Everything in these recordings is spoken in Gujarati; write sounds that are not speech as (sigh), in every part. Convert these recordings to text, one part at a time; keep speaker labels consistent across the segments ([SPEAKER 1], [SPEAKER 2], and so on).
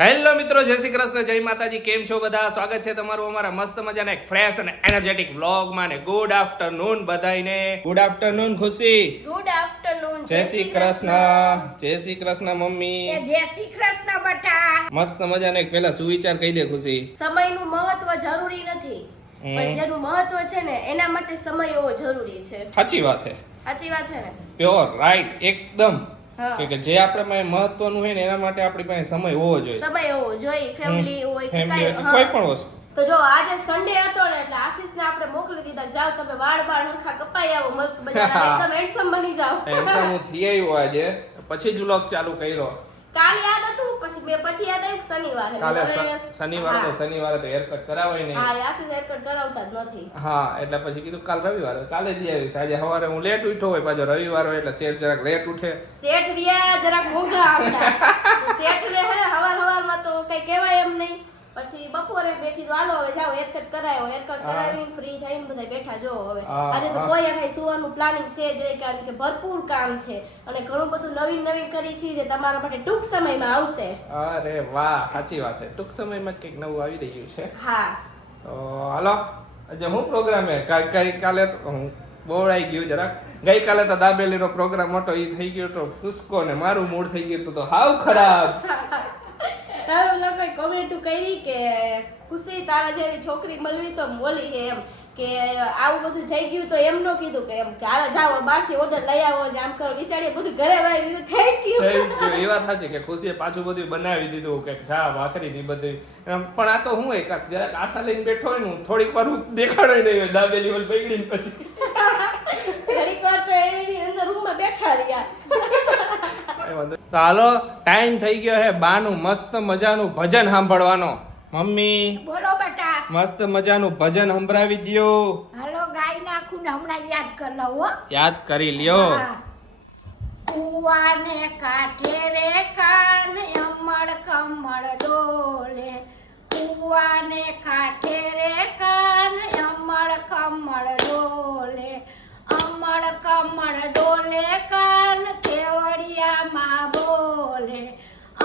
[SPEAKER 1] હેલો મિત્રો જય શ્રી કૃષ્ણ જય માતાજી કેમ છો બધા? સ્વાગત છે તમારું અમારા મસ્ત મજાના એક ફ્રેશ અને એનર્જેટિક વ્લોગમાં ને ગુડ આફ્ટરનૂન બધાયને. Good afternoon Khushi.
[SPEAKER 2] Good afternoon
[SPEAKER 1] જય શ્રી કૃષ્ણ. જય શ્રી કૃષ્ણ મમ્મી.
[SPEAKER 2] જય શ્રી કૃષ્ણ બટા.
[SPEAKER 1] મસ્ત મજાનો એક પેલા સુવિચાર કહી દે ખુશી.
[SPEAKER 2] સમયનું મહત્વ જરૂરી નથી. પણ જેનું મહત્વ છે ને એના માટે સમય એવો જરૂરી છે.
[SPEAKER 1] સાચી વાત છે.
[SPEAKER 2] સાચી વાત છે ને?
[SPEAKER 1] પ્યોર રાઈટ એકદમ. કે કે જે આપણે મહત્વનું હોય ને એના માટે આપણી પાસે સમય હોવો જોઈએ.
[SPEAKER 2] સમય હોવો જોઈ ફેમિલી હોય કે કાંઈ,
[SPEAKER 1] પણ વસ્તુ.
[SPEAKER 2] તો જો આજે સન્ડે હતો ને એટલે આશીષને આપણે મોકલી દીધા જાઓ તમે વાળ બાળ હરખા કપાઈ આવો મસ્ત મજાના (laughs) એકદમ હેન્ડસમ બની જાઓ.
[SPEAKER 1] હેન્ડસમ હું થઈ આવ્યો આજે. પછી જ વ્લોગ ચાલુ કર્યો.
[SPEAKER 2] કાલ યાદ હતું? પછી બે પછી યાદ આવ્યું કે શનિવારે?
[SPEAKER 1] કાલે શનિવાર તો. શનિવારે તો હેરકટ કરાવાય નહીં.
[SPEAKER 2] હા આશીષ હેરકટ કરાવતા જ નથી.
[SPEAKER 1] હા એટલે પછી કીધું કાલ રવિવારે. કાલે જ આવીશ આજે સવારે હું લેટ ઉઠ્યો હોય પાછો રવિવાર હોય એટલે શેઠ જરાક લેટ ઉઠે.
[SPEAKER 2] શેઠ રિયા જરાક મોંઘા આવતા. (laughs) શેઠ ને હે હવાર હવારમાં તો કઈ કહેવાય એમ નહીં. પછી બપોરે બેઠી કીધું હાલો હવે જાઓ હેરકટ કરાયો હેરકટ કરાવીને ફ્રી થઈને બધા બેઠા જો હવે. આજે તો કોઈ કઈ સુવાનું પ્લાનિંગ છે જ કારણ કે ભરપૂર કામ છે. અને ઘણું બધું નવીન નવીન કરી છે જે તમારા માટે ટૂંક સમયમાં આવશે.
[SPEAKER 1] અરે વાહ સાચી વાત છે. ટૂંક સમયમાં કંઈક નવું આવી રહ્યું છે.
[SPEAKER 2] હા.
[SPEAKER 1] તો હાલો આજે હું પ્રોગ્રામ હે કાલે કાલે તો હું બોવડાઈ ગયું જરાક. ગઈકાલે તો દાબેલીનો પ્રોગ્રામ હતો એ થઈ ગયો તો ફૂસકો ને મારું મૂડ થઈ ગયું હતું તો હાવ ખરાબ. (laughs)
[SPEAKER 2] તમે લોકોએ કોમેન્ટ કરી કે ખુશી તારા જેવી છોકરી મળવી તો બોલી છે એમ કે આવું બધું થઈ ગયું તો એમ નો કીધું કે એમ કે હાલો જાઓ, બહારથી ઓર્ડર લઈ આવો, જ આમ કરો, વિચારીએ બધું ઘરે વાળી દીધું
[SPEAKER 1] થઈ ગયું. એ વાત સાચી કે ખુશીએ પાછું બધું બનાવી દીધું કે જા વાખરી ની બધું પણ આ તો હું એક, જરાક આશા લઈને બેઠો હોય ને થોડીક વાર દેખાડો નહીં હોય, દાબેલી વલ પકડીને પછી
[SPEAKER 2] ઘડીક વાર તો એની અંદર રૂમમાં બેઠા રહ્યા
[SPEAKER 1] તો હાલો ટાઈમ થઈ ગયો હે બાનું મસ્ત મજાનું ભજન સાંભળવાનો. મમ્મી
[SPEAKER 3] બોલો બેટા.
[SPEAKER 1] મસ્ત મજાનું ભજન સંભળાવી દયો.
[SPEAKER 3] હાલો ગાય નાખું ને હમણાં યાદ કરી લઉં હો.
[SPEAKER 1] યાદ કરી લ્યો.
[SPEAKER 3] કુવાને કાંઠે રે કાન અમળ કમળ ડોલે. કુવાને કાઠે રે કાન અમળ કમળ ડોલે અમળ કમળ ડોલે કાન કેવડિયામાં બોલે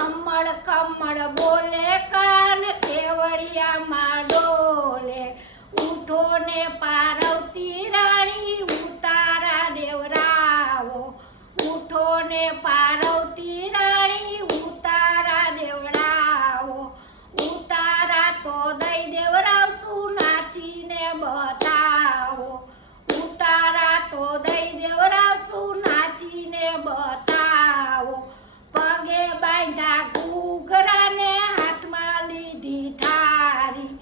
[SPEAKER 3] અમળ કમળ બોલે કાન કેવડિયામાં ડોલે ઉઠો ને પાર્વતી રાણી ઉતારા દેવરાવો ઉઠો ને પાર્વતી રાણી ઉતારા દેવડાવો ઉતારા તો દઈ દેવરાવશું નાચીને બતાવો ઉતારા તો દઈ દેવરાવશું નાચીને બતાવો પગે બાંધા ઘૂઘરાને હાથમાં લીધી થારી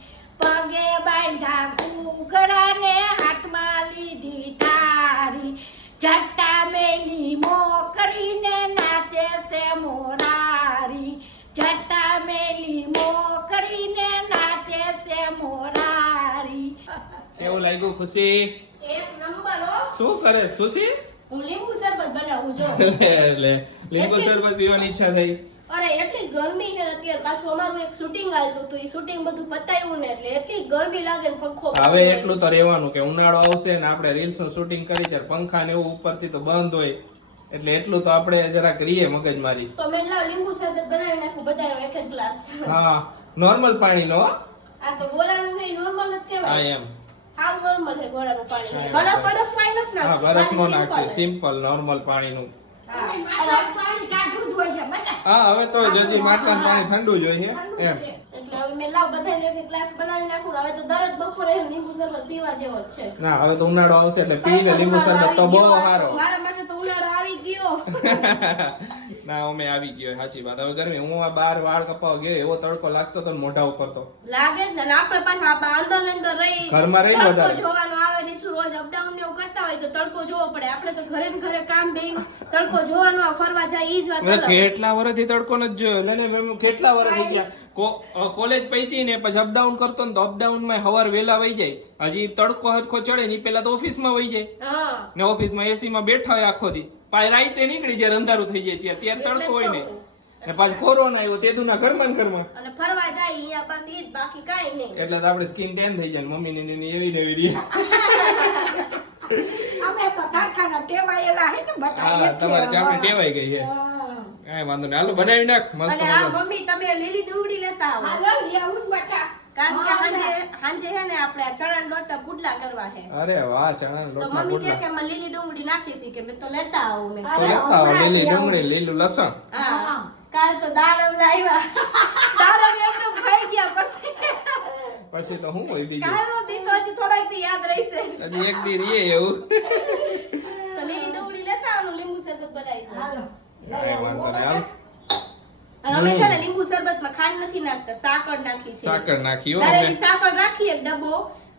[SPEAKER 3] પગે બાંધા ઘૂઘરાને હાથમાં લીધી થારી જટ્ટા મેલી મો કરીને નાચે છે મોરારી જટ્ટા મેલી મો કરીને નાચે છે મોરારી
[SPEAKER 1] કેવું લાગ્યું ખુશી?
[SPEAKER 2] એક નંબર હો.
[SPEAKER 1] શું કરે? ખુશી?
[SPEAKER 2] હું લીંબુ શરબત બનાવું જો. (laughs)
[SPEAKER 1] લે લીંબુ શરબત પીવાની ઈચ્છા થઈ.
[SPEAKER 2] અરે એટલી ગરમી છે અત્યારે. પાછું અમારું એક શૂટિંગ આવતું હતું. એ શૂટિંગ બધું પતાવ્યું ને એટલે એટલી ગરમી લાગે ને પંખો
[SPEAKER 1] હવે એટલું તો રહેવાનું કે ઉનાળો આવશે ને આપણે રીલ્સનું શૂટિંગ કરી ત્યારે પંખા ને એવું ઉપરથી તો બંધ હોય. એટલે એટલું તો આપણે જરાક રહીએ મગજમારી.
[SPEAKER 2] તો મેં લાવ લીંબુ શરબત બનાવી નાખું બધાનો એક જ ગ્લાસ
[SPEAKER 1] હા નોર્મલ પાણી લો
[SPEAKER 2] આ તો ભાઈ નોર્મલ જ
[SPEAKER 1] હા એમ.
[SPEAKER 2] હાવ નોર્મલ છે ગોરાનું પાણી. બરફ બરફ કાંઈ નથી નાખતું.
[SPEAKER 1] બરફ નો નાખે સિમ્પલ નોર્મલ પાણીનું.
[SPEAKER 2] હા.
[SPEAKER 1] હવે તો જજી માટલાનું પાણી ઠંડુ જ હોય છે એમ.
[SPEAKER 3] છે.
[SPEAKER 2] એટલે હવે મેં લાવ બધાને એક એક ગ્લાસ બનાવી નાખું હવે તો દરરોજ બપોરે લીંબુ શરબત પીવા જેવો જ છે.
[SPEAKER 1] ના હવે તો ઉનાળો આવશે એટલે પીને લીંબુ શરબત તો બહુ સારો.
[SPEAKER 2] મારા માટે તો ઉનાળો આવી ગયો. (laughs)
[SPEAKER 1] ના અમે આવી ગયો સાચી વાત. હવે ગરમી હું આ બાર વાળ કપાવ ગયો એવો તડકો લાગતો તો મોઢા ઉપર તો.
[SPEAKER 2] લાગે જ ને આપણે પાછા આ અંદર ને અંદર રહી
[SPEAKER 1] ઘરમાં રહી બધા
[SPEAKER 2] જોવાનો આવે ને શું રોજ અપડાઉન ને એવું કરતા હોય તો તડકો જોવો પડે. આપણે તો ઘરે ને ઘરે કામ બેહીને તડકો જોવાનો આ ફરવા જાય ઈ જ વાત અલગ.
[SPEAKER 1] કેટલા વર્ષથી તડકો ન જોયો? ને મેં કેટલા વર્ષ થઈ ગયા? કોલેજ પૈતી ને પછી અપડાઉન કરતો ને તો અપડાઉનમાં હવાર વેલા વહી જાય. હજી તડકો હરખો ચડે ને પેલા તો ઓફિસમાં વહી જાય. ને ઓફિસમાં એસી માં બેઠા હોય આખો દી. પાછી રાતે નીકળી જાય અંધારું થઈ જાય ત્યાં. ત્યારે તડકો હોય ને. ને પાછું કોરોના આવ્યો તે ના ઘરમાં ને ઘરમાં.
[SPEAKER 2] અને ફરવા જાય અહીંયા પાછી ઈ જ બાકી કઈ નહીં.
[SPEAKER 1] એટલે તો આપણે સ્કિન ટેન થઈ જાય મમ્મી ને એની એવી નવી રહી (laughs)
[SPEAKER 3] અમે તો તડકાના ટેવાયેલા હે ને બટા
[SPEAKER 1] હા તમારે ચામડી ટેવાઈ ગઈ છે. કઈ વાંધો નહીં. હાલો બનાવી નાખ. મસ્ત
[SPEAKER 2] અને આ મમ્મી તમે લીલી ડુંગળી લેતા આવો.
[SPEAKER 3] હાલો લેવું જ બટા.
[SPEAKER 2] કારણ કે હાંજે હાંજે હે ને આપણે આ ચણાના લોટના પુડલા કરવા છે
[SPEAKER 1] અરે વાહ ચણા
[SPEAKER 2] તો મમ્મી કે લીલી ડુંગળી નાખી છે. કે મેં તો લેતા આવું મેં.
[SPEAKER 1] લેતા આવો લીલી ડુંગળી લીલું લસણ.
[SPEAKER 2] હા. કાલ તો દાડમ લાવ્યા દાડમ એમને ખાઈ ગયા પછી.
[SPEAKER 1] પછી તો હું હોય બીજું?
[SPEAKER 2] કાલનો દી તો હજી થોડાક દી યાદ રહેશે.
[SPEAKER 1] હજી એક દી રીએ એવું.
[SPEAKER 2] તો લીલી ડુંગળી લેતા આનું લીંબુ શરબત બનાવી દો.
[SPEAKER 3] હાલો
[SPEAKER 1] કાંઈ વાંધો નહીં હાલ
[SPEAKER 2] અને અમે છે ને લીંબુ શરબતમાં ખાંડ નથી નાખતા સાકર નાખી છે
[SPEAKER 1] સાકર નાખી હો અમે.
[SPEAKER 2] સાકર રાખી એક ડબ્બો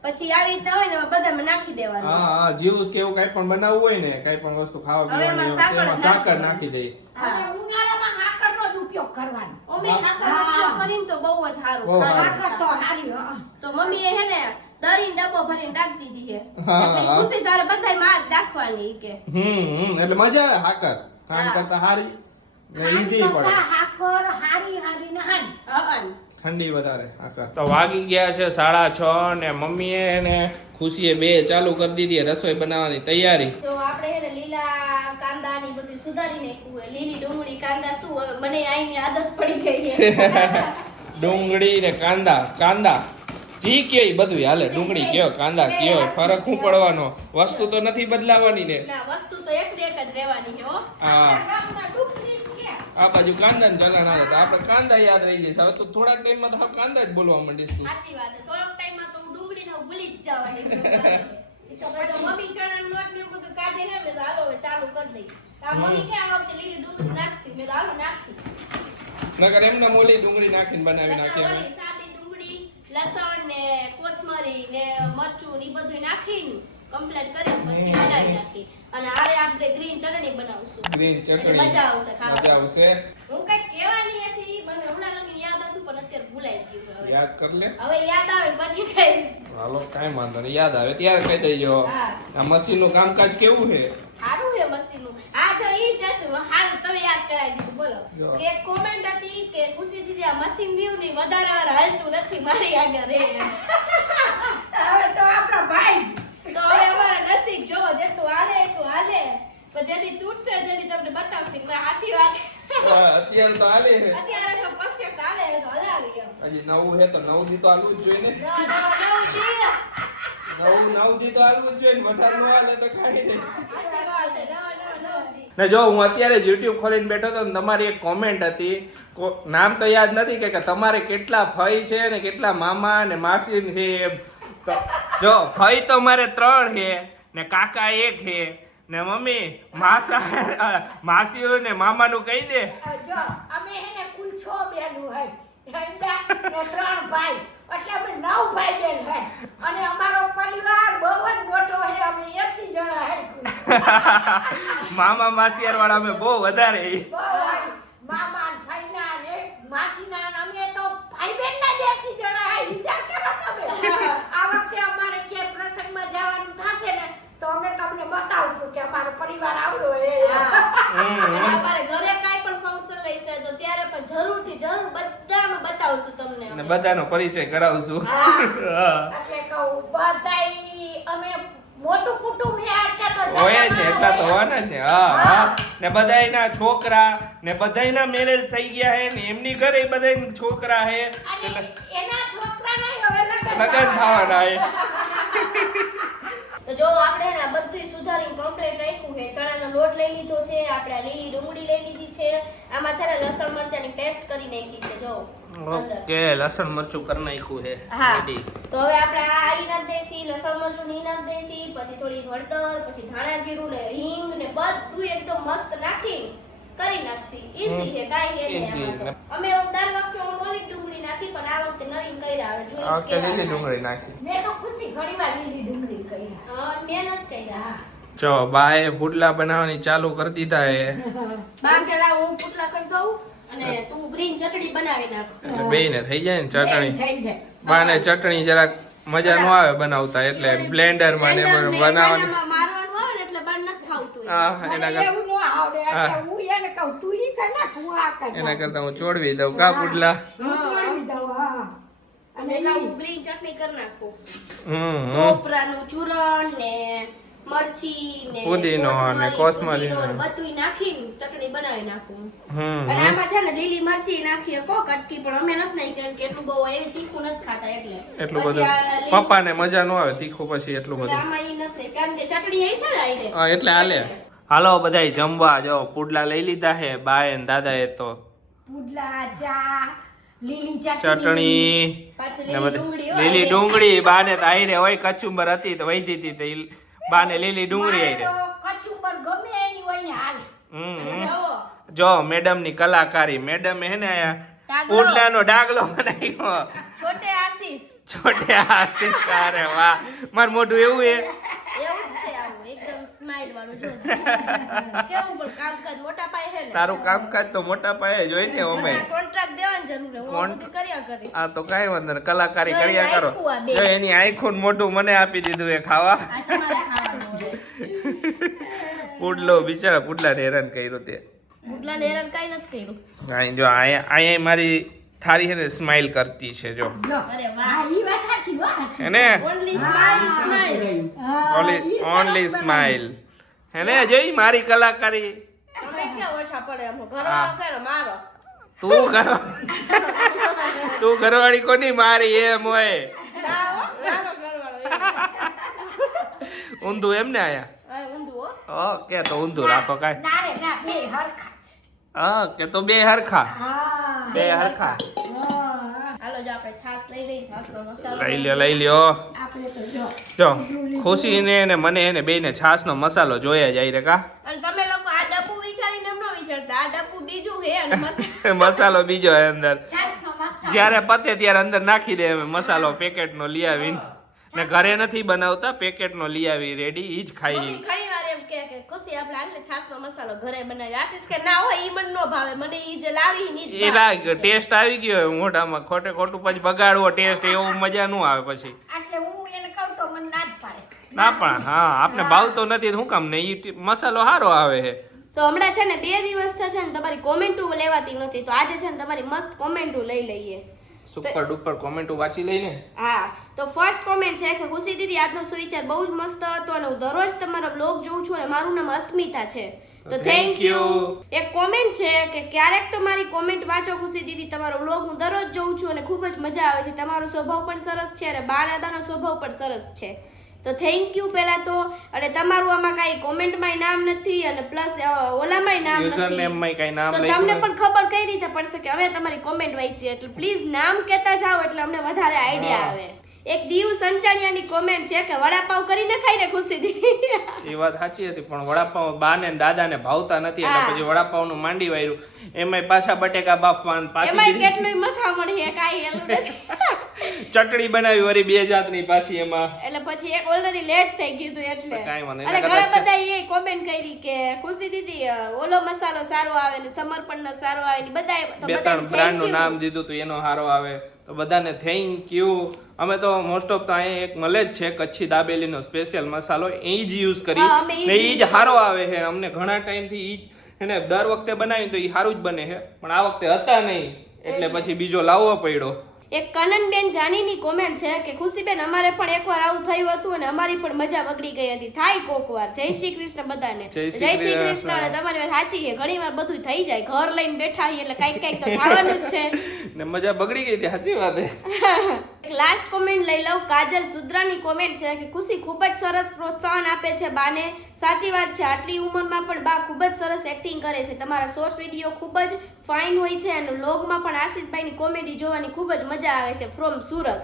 [SPEAKER 2] પછી આવી રીતના હોય ને બધામાં નાખી દેવાનું.
[SPEAKER 1] હા હા જીવસ કે એવું કાઈ પણ બનાવવું હોય ને કાઈ પણ વસ્તુ ખાવા
[SPEAKER 2] હવે
[SPEAKER 1] પીવાની
[SPEAKER 2] સાકર
[SPEAKER 1] સાકર
[SPEAKER 2] નાખી
[SPEAKER 1] નાખી દે
[SPEAKER 2] હા.
[SPEAKER 3] ઉનાળામાં હાકરનો જ ઉપયોગ કરવાનો.
[SPEAKER 2] અમે સાકર ઉપયોગ કરીને તો બહુ જ સારું
[SPEAKER 3] સાકર તો સારી હો.
[SPEAKER 2] તો મમ્મીએ હે ને દરીને ડબ્બો ભરીને ડાક દીધી છે. એટલે ખુશી તારે બધાયમાં જ નાખવાની કે.
[SPEAKER 1] હમ એટલે મજા આવે હાકર. ખાંડ કરતા હારી. ઈઝી પડે. ઠંડી વધારે આકર તો વાગી ગયા છે સાડા છ ને મમ્મીએ ને ખુશીએ બે ચાલુ કરી દીધી રસોઈ બનાવવાની તૈયારી.
[SPEAKER 2] તો આપણે હે લીલા કાંદા ની બધું સુધારી નાખ્યું હોય. લીલી ડુંગળી કાંદા શું હવે? મને આઈની આદત પડી ગઈ છે. (laughs)
[SPEAKER 1] ડુંગળી ને કાંદા કાંદા. જી કે બધું હાલે ડુંગળી કયો કાંદા કયો ફરક શું પડવાનો? વસ્તુ તો નથી બદલાવાની ને.
[SPEAKER 2] ના વસ્તુ તો એક ને એક જ રહેવાની છે હો.
[SPEAKER 1] આ બાજુ કાંદા ને ચલણ આવે તો આપણે કાંદા યાદ રહી જશે હવે તો થોડાક ટાઈમમાં તો કાંદા જ બોલવા માંડીશ તું.
[SPEAKER 2] સાચી વાત છે. ટાઈમ ટાઈમમાં તો હું ડુંગળી ને ભૂલી જ જવાની તો પછી મમ્મી ચણાનો લોટ ને બધું કાઢી ને એટલે હાલો હવે ચાલુ કરી દઈ. આ મમ્મી કે આ વખતે લીલી ડુંગળી નાખશી. મેં હાલો નાખી.
[SPEAKER 1] નકર એમને મોલી ડુંગળી નાખીને બનાવી નાખી
[SPEAKER 2] સાદી ડુંગળી લસણ ને કોથમરી ને મરચું ને બધું નાખીને કમ્પ્લીટ કરી પછી બનાવી નાખી અને આરે આપણે ગ્રીન ચટણી બનાવશું.
[SPEAKER 1] ગ્રીન ચટણી.
[SPEAKER 2] મજા આવશે
[SPEAKER 1] મજા આવશે.
[SPEAKER 2] હું કઈ કહેવાની હતી મને હમણાં લગી યાદ હતું પણ અત્યારે ભૂલાઈ ગયું હવે.
[SPEAKER 1] યાદ કર લે.
[SPEAKER 2] હવે યાદ આવે પછી કહીશ.
[SPEAKER 1] હાલો કાઈ વાંધો નહીં. યાદ આવે ત્યારે કહી દેજો. આ મશીનનું કામકાજ કેવું છે?
[SPEAKER 2] સારું છે મશીનનું. આ જો ઈ જ હતું. હારું તમે યાદ કરાવી દીધું. બોલો. કે એક કોમેન્ટ હતી કે ખુશી દીદી આ મશીન રહ્યું ની વધારે વાર હાલતું નથી. મારી આગળ રે. (laughs)
[SPEAKER 3] હવે તો આપણા ભાઈ
[SPEAKER 2] તો હવે અમારા નસીબ જોવો જેટલું હાલે એટલું હાલે પણ જેથી તૂટશે જેથી તમને બતાવશે. કે સાચી વાત.
[SPEAKER 1] અત્યારે તો હાલે છે.
[SPEAKER 2] અત્યારે તો પરફેક્ટ હાલે તો હલાવી ગયો
[SPEAKER 1] હજી નવું હે તો નવ દી તો હાલવું જ જોઈએ ને.
[SPEAKER 2] નવા નવા દી.
[SPEAKER 1] નવું નવ દી તો હાલવું જ જોઈએ ને. વધારે ન હાલે તો કાંઈ નહીં.
[SPEAKER 2] સાચી વાત છે. નવા નવા નવ
[SPEAKER 1] ને જો હું અત્યારે જ YouTube ખોલીને બેઠો હતો ને તમારી એક કોમેન્ટ હતી. નામ તો યાદ નથી કે કે તમારે કેટલા ફઈ છે ને કેટલા મામા ને માસી છે એમ. તો જો ફઈ તો મારે ત્રણ છે ને કાકા એક છે. ને મમ્મી માસા માસીઓ ને મામાનું કહી દે.
[SPEAKER 3] જો અમે હે ને કુલ છ બેનું ને ત્રણ ભાઈ. એટલે અમે નવ ભાઈ બેન હે અને અમારો પરિવાર બહુ જ મોટો હે અમે 80 જણા હે (laughs)
[SPEAKER 1] મામા માસિયાર વાળા અમે બહુ વધારે
[SPEAKER 3] બહુ હોય. મામા ને ફઈના ને માસીના ને અમે તો ભાઈ બેન ના જ 80 જણા હે વિચાર કરો તમે આ વખતે અમારે ક્યાંય પ્રસંગમાં જવાનું થશે ને તો અમે તમને બતાવશું કે અમારો પરિવાર આવડો હે
[SPEAKER 2] હા.
[SPEAKER 1] હમ.
[SPEAKER 2] અને અમારે ઘરે કાંઈ પણ ફંક્શન રહેશે તો ત્યારે પણ જરૂરથી જરૂર બધાનું બતાવશું તમને
[SPEAKER 1] ને બધાનો પરિચય કરાવશું.
[SPEAKER 2] હા.
[SPEAKER 1] હા.
[SPEAKER 3] એટલે કહું બધાય અમે મોટું કુટુંબ હે એટલે તો
[SPEAKER 1] હોય જ ને એટલા તો હોવાના ને હા હા.
[SPEAKER 3] હા.
[SPEAKER 1] ને બધાયના છોકરા ને બધાયના મેરેજ થઈ ગયા હે ને એમની ઘરે બધાય છોકરા હે
[SPEAKER 3] એના હવે લગન
[SPEAKER 1] થવાના. હે
[SPEAKER 2] જો આપણે ને આ બધુંય સુધારીને કમ્પ્લીટ રાખ્યું છે. ચણાનો લોટ લઈ લીધો છે આપણે આ લીલી ડુંગળી લઈ લીધી છે. આમાં છે ને લસણ મરચાંની પેસ્ટ કરી નાખી છે જો.
[SPEAKER 1] ઓકે લસણ મરચું કરી નાખ્યું છે
[SPEAKER 2] હા. તો હવે આપણે આ આઈ નાખ દેસી લસણ મરચું ની નાખ દેસી પછી થોડી હળદર પછી ધાણા જીરું ને હિંગ ને બધું એકદમ મસ્ત નાખી. કરી નાખશી. ઈઝી હે કાઈ હે નહીં અમે દર વખતે ઓલી ડુંગળી નાખી પણ આ વખતે નવીન કર્યા હવે જોઈ
[SPEAKER 1] આ વખતે લીલી ડુંગળી નાખી.
[SPEAKER 3] મેં તો ખુશી ઘણીવાર લીલી ડુંગળી કરી.
[SPEAKER 2] હા, મહેનત કર્યા
[SPEAKER 1] જો બાએ પુડલા બનાવવાની ચાલુ કરી દીધા હે. (laughs)
[SPEAKER 2] બા પેલા હું પુડલા કરી દઉં અને તું ગ્રીન ચટણી બનાવી નાખ.
[SPEAKER 1] બેયને થઈ જાય ને ચટણી
[SPEAKER 3] થઈ જાય.
[SPEAKER 1] બાને ચટણી જરાક મજા ન આવે બનાવતા એટલે
[SPEAKER 2] બ્લેન્ડરમાં ને
[SPEAKER 1] બનાવવાની
[SPEAKER 2] એનામાં મારવાનું આવે ને એટલે બળ નથી ખાવતું એ.
[SPEAKER 1] હા એના કરતા
[SPEAKER 3] ન એને કહું તું ઈ કર નાખ હું આ કર.
[SPEAKER 1] એના કરતા હું ચોડવી દઉં. કા પુડલા?
[SPEAKER 2] અને ચટણી કરી નાખું.
[SPEAKER 1] હમ.
[SPEAKER 2] કોપરાનું ચૂરણ ને મરચી ને
[SPEAKER 1] પુદીનો અને કોથમરી.
[SPEAKER 2] બધુંય નાખીને ચટણી બનાવી નાખું.
[SPEAKER 1] હમ
[SPEAKER 2] અને આમાં છે ને લીલી મરચી નાખીએ કો કટકી પણ અમે નથી નાખી કારણ કે એટલું બહુ એવી તીખું નથી ખાતા એટલે.
[SPEAKER 1] એટલું બધું
[SPEAKER 2] લીલી-
[SPEAKER 1] પપ્પાને મજા ન આવે તીખું પછી એટલું બધું.
[SPEAKER 2] આમાં ઈ નથી કારણ કે ચટણી આવી છે ને આઈને.
[SPEAKER 1] હા, એટલે હાલે. હાલો બધા જમવા જો પુડલા લઈ લીધા હે બાય ને એ તો.
[SPEAKER 3] પુડલા ચા લીલી ચટણી
[SPEAKER 2] લીલી ડુંગળી.
[SPEAKER 1] બાને તો આયરે હોય કચુંબર હતી તો વહી હતી બાને લીલી ડુંગળી
[SPEAKER 3] આવી કચુંબર ગમે એની હોય ને હાલે.
[SPEAKER 1] જો મેડમની કલાકારી. મેડમ હે ને આયા
[SPEAKER 2] ડાગલો.
[SPEAKER 1] બનાવ્યો.
[SPEAKER 2] છોટે આશીષ.
[SPEAKER 1] છોટે આશીષ. અરે વાહ. માર મોઢું એવું હે?
[SPEAKER 2] એવું છે. સ્માઈલ વાળું જો. (laughs) કેવું પણ કામકાજ મોટા પાયે હે ને
[SPEAKER 1] તારું કામકાજ તો મોટા પાયે જ હોય ને અમે.
[SPEAKER 2] કોન્ટ્રાક્ટ દેવાની જરૂર હે હું કર્યા કરીશ.
[SPEAKER 1] આ તો કાંઈ વાંધો નહીં. કલાકારી કર્યા કરો. જો એની આઈખું ને મોઢું મને આપી દીધું એ ખાવા. (laughs) પુડલો બિચારા પુડલાને હેરાન કર્યું તે.
[SPEAKER 2] ગુડલાને હેરાન કાંઈ નથી કર્યું.
[SPEAKER 1] અહીં જો અહીંયા અહીંયા મારી થારી છે ને સ્માઈલ કરતી છે જો. હેને
[SPEAKER 2] ઓનલી સ્માઈલ
[SPEAKER 1] હેને જોઈ મારી કલાકારી. હા.
[SPEAKER 2] કરે મારો.
[SPEAKER 1] તું ઘર તું ઘરવાળી કોની? મારી એમ હોય.
[SPEAKER 2] ના હો, મારો ઘરવાળો એમ.
[SPEAKER 1] ઊંધું એમ ને આયા
[SPEAKER 2] આ ઊંધું હો.
[SPEAKER 1] ઓકે તો ઊંધું રાખો કાંઈ.
[SPEAKER 3] ના રે ના બે હરખા. છે.
[SPEAKER 1] હા કે તો બે હરખા. બે હરખા.
[SPEAKER 2] લઈ મસાલો.
[SPEAKER 1] લ્યો લઈ લ્યો.
[SPEAKER 3] જો.
[SPEAKER 1] ને મને એને મસાલો જાય રે કા?
[SPEAKER 2] એમ ન વિચારતા. આ ડબ્બુ બીજું હે અને (laughs) મસાલો
[SPEAKER 1] મસાલો બીજો અંદર. જ્યારે પતે ત્યારે અંદર નાખી દે મસાલો મસાલો પેકેટનો લઈ આવીને. ને ઘરે નથી બનાવતા પેકેટનો લઈ આવી રેડી ઈ જ ખાઈ.
[SPEAKER 2] કે કે ખુશી આપણે હાલને છાશનો મસાલો ઘરે બનાવી. આશીષ કે ના હોય ઈ મને નો ભાવે. મને ઈ જે લાવી ની જ
[SPEAKER 1] એ
[SPEAKER 2] ભાવે.
[SPEAKER 1] લાગ ટેસ્ટ આવી ગયો મોઢામાં ખોટે ખોટું પછી બગાડવો ટેસ્ટ એવું મજા ન આવે પછી.
[SPEAKER 3] એટલે હું એને કહું તો મને ના જ પાડે
[SPEAKER 1] ના પણ હા આપણે ભાવતો નથી તો શું કામ ને ઈ મસાલો સારો આવે છે
[SPEAKER 2] તો હમણાં છે ને બે દિવસથી છે ને તમારી કોમેન્ટો લેવાતી નથી તો આજે છે ને તમારી મસ્ત કોમેન્ટો લઈ લઈએ.
[SPEAKER 1] સુપર ડુપર કોમેન્ટો વાંચી લઈને?
[SPEAKER 2] હા તો ફર્સ્ટ કોમેન્ટ છે કે ખુશી દીદી આજનો સુવિચાર બહુ જ મસ્ત હતો અને હું દરરોજ તમારો બ્લોગ જોઉં છું અને મારું નામ અસ્મિતા છે. તો થેન્ક યુ એક કોમેન્ટ છે કે ક્યારેક તો મારી કોમેન્ટ વાંચો ખુશી દીદી તમારો બ્લોગ હું દરરોજ જોઉં છું અને ખૂબ જ મજા આવે છે. તમારો સ્વભાવ પણ સરસ છે અને બા દાદાનો સ્વભાવ પણ સરસ છે. તો થેન્ક યુ પહેલા તો. અને તમારું આમાં કાંઈ કોમેન્ટમાંય નામ નથી અને પ્લસ ઓલામાંય નામ નથી.
[SPEAKER 1] કઈ નામ
[SPEAKER 2] તો તમને પણ ખબર કઈ રીતે પડશે કે હવે તમારી કોમેન્ટ વાંચી એટલે પ્લીઝ નામ કહેતા જાઓ એટલે અમને વધારે આઈડિયા આવે. એક દીવ સંચાણિયાની કોમેન્ટ છે કે વડાપાવ કરીને ખાઈને ખુશી દીધી
[SPEAKER 1] એ વાત સાચી હતી પણ વડાપાવ બા ને દાદા ને ભાવતા નથી એટલે પછી વડાપાવનું માંડી વાયરું. એમાંય પાછા બટેકા બાફવા પાછી
[SPEAKER 2] એમાંય કેટલું મથામણ છે કાઈ હેલું
[SPEAKER 1] ચટણી બનાવી વરી બે જાતની પાછી એમાં.
[SPEAKER 2] એટલે પછી એક ઓલરેડી લેટ થઈ ગયું એટલે.
[SPEAKER 1] વાંધો
[SPEAKER 2] અને ઘણા બધા એ કોમેન્ટ કરી કે ખુશી દીદી ઓલો મસાલો સારો આવે ને સમર્પણનો સારો આવે ને બધા
[SPEAKER 1] બે ત્રણ
[SPEAKER 2] બ્રાન્ડનું
[SPEAKER 1] નામ દીધું તો એનો સારો આવે. તો બધાને થેન્ક યુ અમે તો મોસ્ટ ઓફ તો અહીંયા એક મળે જ છે કચ્છી દાબેલીનો સ્પેશિયલ મસાલો. એ જ યુઝ કરી. ને એ જ સારો આવે છે. અમને ઘણા ટાઈમથી એ જ એને દર વખતે બનાવી તો એ સારું જ બને છે. પણ આ વખતે હતા નહીં. એટલે પછી બીજો લાવવો પડ્યો.
[SPEAKER 2] એક કનનબેન જાનીની કોમેન્ટ છે કે ખુશીબેન અમારે પણ એકવાર આવું થયું હતું અને અમારી પણ મજા બગડી ગઈ હતી. થાય કોક વાર. જય શ્રી કૃષ્ણ બધાને.
[SPEAKER 1] જય શ્રી
[SPEAKER 2] કૃષ્ણ. અને તમારી વાત સાચી છે. ઘણી વાર બધું થઈ જાય. ઘર લઈને બેઠા એટલે કંઈક કંઈક તો થવાનું જ છે. (laughs)
[SPEAKER 1] ને મજા બગડી ગઈ હતી. સાચી વાત (laughs)
[SPEAKER 2] એક લાસ્ટ કોમેન્ટ લઈ લઉં. કાજલ સુદ્રાની કોમેન્ટ છે કે ખુશી ખૂબ જ સરસ પ્રોત્સાહન આપે છે બાને. સાચી વાત છે, આટલી ઉંમરમાં પણ બા ખૂબ જ સરસ એક્ટિંગ કરે છે. તમારા શોર્ટ્સ વીડિયો ખૂબ જ ફાઇન હોય છે અને લોગમાં પણ આશીષભાઈની કોમેડી જોવાની ખૂબ જ મજા આવે છે ફ્રોમ સુરત.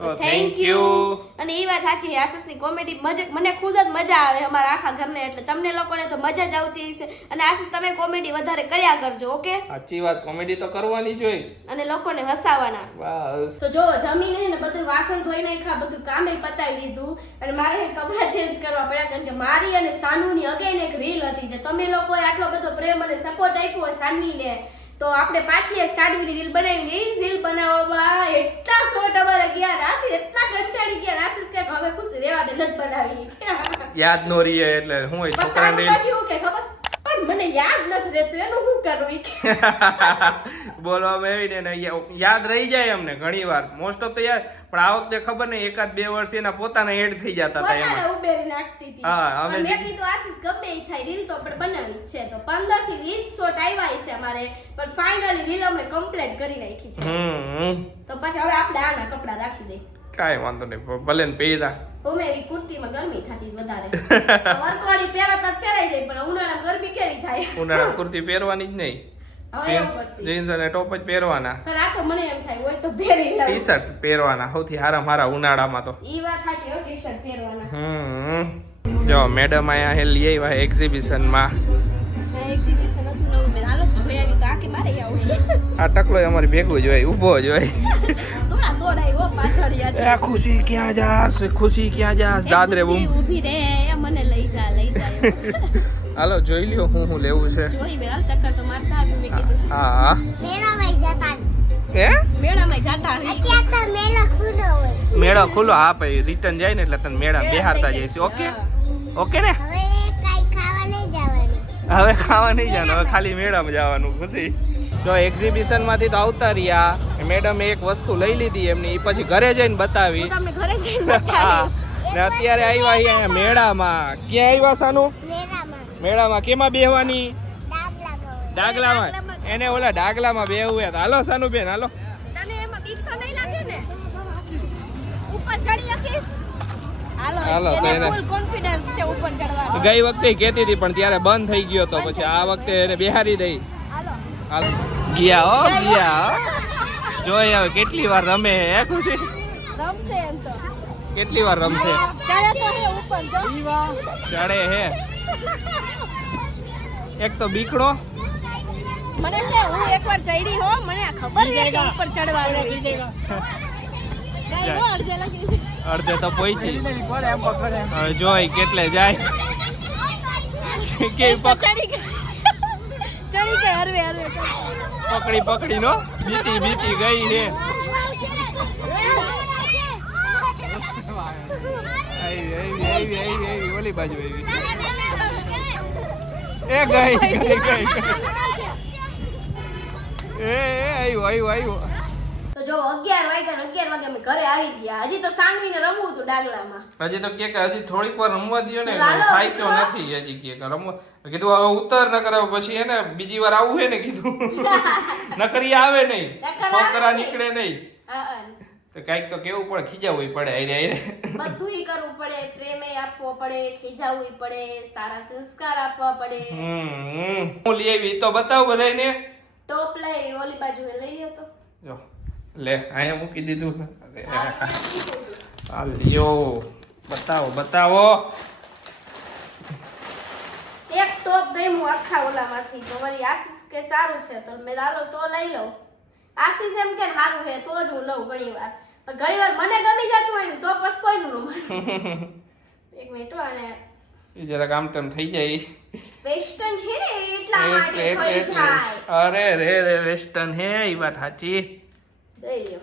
[SPEAKER 2] થેન્ક યુ અને એ વાત સાચી આશીષની કોમેડી મને ખુદ જ મજા આવે અમારા આખા ઘરને એટલે તમને લોકોને તો મજા જ આવતી હશે. અને આશિષ તમે કોમેડી વધારે કર્યા કરજો ઓકે?
[SPEAKER 1] સાચી વાત કોમેડી તો કરવાની જ
[SPEAKER 2] અને લોકોને હસાવાના.
[SPEAKER 1] બસ.
[SPEAKER 2] તો જો જમીને ને બધું વાસણ ધોઈ નાખ્યા બધું કામે પતાવી દીધું. અને મારે કપડાં ચેન્જ કરવા પડ્યા કારણ કે મારી અને સાનુની અગેન એક રીલ હતી જે તમે લોકોએ આટલો બધો પ્રેમ અને સપોર્ટ આપ્યો હોય સાનવીને તો આપણે પાછી એક સાનવીની રીલ બનાવી એ રીલ બનાવવામાં એટલા શોર્ટ અમારે ગયા રાશિ એટલા કંટાળી ગયા રાશિ કે હવે ખુશ રહેવા દે નથી બનાવી
[SPEAKER 1] યાદ નો રહીએ એટલે હું હોય છોકરાને રીલ
[SPEAKER 2] કે ખબર? પણ મને યાદ નથી રહેતું એનું શું કરવું (laughs)
[SPEAKER 1] બોલવામાં આવી ને યાદ રહી જાય અમને ઘણી વાર મોસ્ટ ઓફ તો યાદ પણ આ વખતે ખબર નહીં એકાદ બે વર્ષ એના પોતાના એડ થઈ જતા હતા એમાં.
[SPEAKER 2] ઉબેરી નાખતી હતી.
[SPEAKER 1] હા, અમે
[SPEAKER 2] મેં કીધું આશીષ ગમે એ થાય રીલ તો આપણે બનાવી છે. તો 15 થી 20 શોટ આવ્યા છે અમારે પણ ફાઇનલી રીલ અમે કમ્પ્લીટ કરી નાખી છે.
[SPEAKER 1] હમ
[SPEAKER 2] તો પછી હવે આપણે આના કપડા રાખી દઈએ.
[SPEAKER 1] કાંઈ વાંધો નહીં ભલે ને પહેરા
[SPEAKER 2] એવી કુર્તીમાં ગરમી થતી વધારે. વર્કવાળી પહેરાતા પહેરાઈ જાય પણ ઉનાળામાં ગરમી કેવી થાય?
[SPEAKER 1] ઉનાળા કુર્તી પહેરવાની જ નહીં. જીન્સ અને ટોપ જ પહેરવાના.
[SPEAKER 2] તો મને એમ થાય હોય તો પહેરી લઉં.
[SPEAKER 1] ટી શર્ટ પહેરવાના સૌથી હારા મારા ઉનાળામાં તો.
[SPEAKER 2] ઈ વાત સાચી હો ટી શર્ટ પહેરવાના.
[SPEAKER 1] હમ. જો મેડમ અહીંયા હે લઈ આવ્યા એક્ઝિબિશનમાં
[SPEAKER 2] એક્ઝિબિશન મેં.
[SPEAKER 1] આ ટકલો અમારી ભેગું જ હોય ઊભો જ હોય. (laughs)
[SPEAKER 2] થોડા પાછળ યાદ
[SPEAKER 1] એ ખુશી ક્યાં જાસ ખુશી ક્યાં જાસ દાદરે બૂમ.
[SPEAKER 2] ઊભી રે મને લઈ જા લઈ જા (laughs)
[SPEAKER 1] હાલો જોઈ લ્યો હું હું લેવું છે.
[SPEAKER 2] જોઈ મેરા ચક્કર તો મારતા આવી મેં કીધું.
[SPEAKER 1] હા હા.
[SPEAKER 4] મેળામાં જતા
[SPEAKER 1] હે?
[SPEAKER 2] મેળામાં જાતા
[SPEAKER 4] અત્યારે તો મેળો ખુલ્લો હોય.
[SPEAKER 1] મેળો ખુલ્લો? હા ભાઈ રિટર્ન જાય ને એટલે તને મેળા બેહારતા જઈશ. ઓકે? ઓકે ને?
[SPEAKER 4] હવે કાંઈ ખાવા નહીં જવાનું.
[SPEAKER 1] હવે ખાવા નહીં જવાનું. હવે ખાલી મેળામાં જવાનું ખુશી. જો એક્ઝિબિશનમાંથી તો આવતા રહ્યા. મેડમે એક વસ્તુ લઈ લીધી એમની પછી ઘરે જઈને બતાવી.
[SPEAKER 2] હું
[SPEAKER 1] ને અત્યારે આવ્યા અહીંયા મેળામાં. ક્યાં આવ્યા સાનું?
[SPEAKER 4] મેળામાં.
[SPEAKER 1] કેમાં બેહવાની?
[SPEAKER 4] ડાગલામાં.
[SPEAKER 1] એને ઓલા ડાગલામાં બેહવું હતા હાલો સાનું બેન હાલો.
[SPEAKER 2] હાલો
[SPEAKER 1] તો
[SPEAKER 2] એને
[SPEAKER 1] ગઈ વખતે કહેતી હતી પણ ત્યારે બંધ થઈ ગયો તો પછી આ વખતે એને બેહારી દઈ.
[SPEAKER 2] હાલ.
[SPEAKER 1] ગયા હો ગયા હો. જોઈ હવે કેટલી વાર રમે હે ખુશી?
[SPEAKER 2] રમશે એમ તો.
[SPEAKER 1] કેટલી વાર રમશે?
[SPEAKER 2] ચડે તો હે ઉપર જો.
[SPEAKER 1] ચડે હે. એક તો બીકડો.
[SPEAKER 2] મને છે હું એકવાર ચડી હો મને ખબર છે કે ઉપર હો અડધે લગી છે.
[SPEAKER 1] અડધે તો પહોંચી હવે જોઈ કેટલે જાય. કે
[SPEAKER 2] પકડી ચડી ગઈ હરવે હરવે.
[SPEAKER 1] પકડી પકડી નો બીતી બીતી ગઈ હે. ઓલી બાજુ આવી. એ ગઈ ગઈ ગઈ. (laughs) એ એ આવ્યો આવ્યો આવ્યો
[SPEAKER 2] જો 11 વાગ્યા ને અગિયાર વાગ્યા અમે ઘરે આવી ગયા. હજી તો સાનવીને રમવું હતું ડાગલામાં.
[SPEAKER 1] હજી તો કે હજી થોડીક વાર રમવા દ્યો ને થાય તો નથી હજી કે કે રમવા. કીધું હવે ઉતર ન કરે પછી એને બીજી વાર આવું હે ને કીધું. (laughs) નકરી આવે નહીં. છોકરા નીકળે નહીં. તો કાંઈક તો કેવું પડે ખીજાવું પડે આઈ આઈ
[SPEAKER 2] બધું કરવું પડે. પ્રેમે આપવો પડે ખીજાવવું પડે સારા સંસ્કાર આપવા પડે.
[SPEAKER 1] હમ હું લઈ આવી તો બતાવ બધાને
[SPEAKER 2] ટોપ લઈ ઓલી બાજુ લઈ લ્યો તો.
[SPEAKER 1] જો. લે અહીંયા મૂકી દીધું. આ લ્યો બતાવો બતાવો.
[SPEAKER 2] એક ટોપ ગમ્યું આખા ઓલામાંથી. તો મારી આશીષ કે સારું છે તો મેં લાલો તો લઈ લઉં. આશીષ એમ કે સારું છે તો જ હું લઉં ઘણી વાર પણ ઘણી વાર મને ગમી જતું હોય ને તો પછી કોઈનું ન (laughs) એક મિનિટ અને
[SPEAKER 1] એ જરા આમ તેમ થઈ જાય.
[SPEAKER 2] વેસ્ટર્ન છે ને એટલા
[SPEAKER 1] એટલે
[SPEAKER 2] માટે થઈ જાય.
[SPEAKER 1] અરે રે રે વેસ્ટર્ન હે એ વાત સાચી.
[SPEAKER 2] લઈ લ્યો.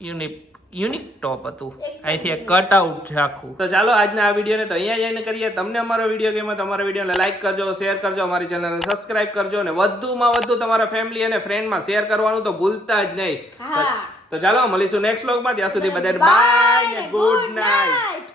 [SPEAKER 1] યુનિક યુનિક ટોપ હતું. અહીંથી કટ આઉટ છે આખું તો ચાલો આજના આ વિડીયોને તો અહીંયા જઈને કરીએ. તમને અમારો વીડિયો ગમે તો અમારા વિડીયોને લાઈક કરજો શેર કરજો અમારી ચેનલને સબસ્ક્રાઇબ કરજો અને વધુમાં વધુ તમારા ફેમિલી અને ફ્રેન્ડમાં શેર કરવાનું તો ભૂલતા જ નહીં. તો ચાલો મળીશું નેક્સ્ટ વ્લોગમાં ત્યાં સુધી બધાને બાય ને ગુડ નાઇટ